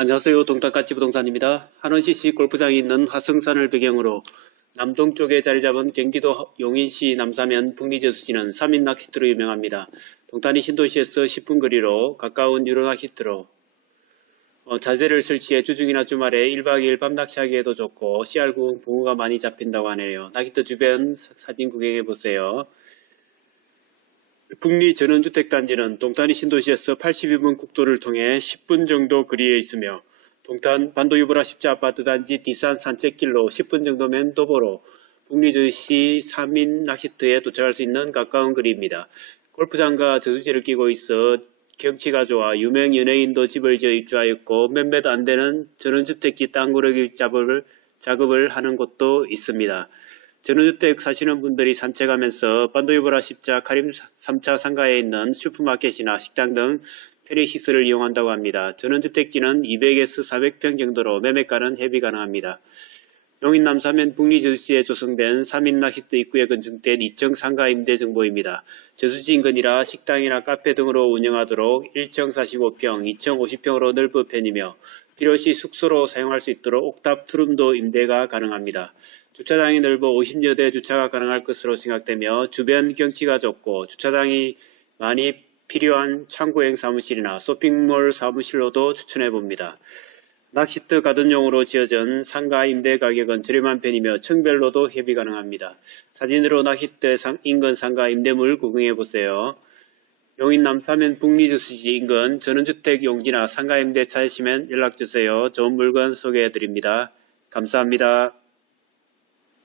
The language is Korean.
안녕하세요. 동탄까치 부동산입니다. 한원CC 골프장이 있는 화성산을 배경으로 남동쪽에 자리 잡은 경기도 용인시 남사면 북리저수지는 3인 낚시터로 유명합니다. 동탄이 신도시에서 10분 거리로 가까운 유로 낚시터로 어, 자재를 설치해 주중이나 주말에 1박 2일 밤 낚시하기에도 좋고 씨알구, 붕어가 많이 잡힌다고 하네요. 낚시터 주변 사- 사진 구경해 보세요. 북리 전원주택단지는 동탄이 신도시에서 82번 국도를 통해 10분 정도 거리에 있으며 동탄 반도유보라 십자 아파트 단지 뒷산 산책길로 10분 정도면 도보로 북리저시 3인 낚시터에 도착할 수 있는 가까운 거리입니다. 골프장과 저수지를 끼고 있어 경치가 좋아 유명 연예인도 집을 지어 입주하였고 몇몇 안 되는 전원주택지 땅구르기 작업을, 작업을 하는 곳도 있습니다. 전원주택 사시는 분들이 산책하면서 반도유보라 십자 카림 3차 상가에 있는 슈퍼마켓이나 식당 등 편의시설을 이용한다고 합니다. 전원주택지는 200에서 400평 정도로 매매가는 협의 가능합니다. 용인 남사면 북리저수지에 조성된 3인 낚시터 입구에 건축된 2층 상가 임대 정보입니다. 저수지 인근이라 식당이나 카페 등으로 운영하도록 1층 45평, 2층 50평으로 넓은 편이며 필요시 숙소로 사용할 수 있도록 옥탑 투룸도 임대가 가능합니다. 주차장이 넓어 50여 대 주차가 가능할 것으로 생각되며 주변 경치가 좋고 주차장이 많이 필요한 창고형 사무실이나 쇼핑몰 사무실로도 추천해 봅니다. 낚시터 가든용으로 지어진 상가 임대 가격은 저렴한 편이며 층별로도 협의 가능합니다. 사진으로 낚시터 상- 인근 상가 임대물 구경해 보세요. 용인 남사면 북리저수지 인근 전원주택 용지나 상가 임대 찾으시면 연락 주세요. 좋은 물건 소개해 드립니다. 감사합니다.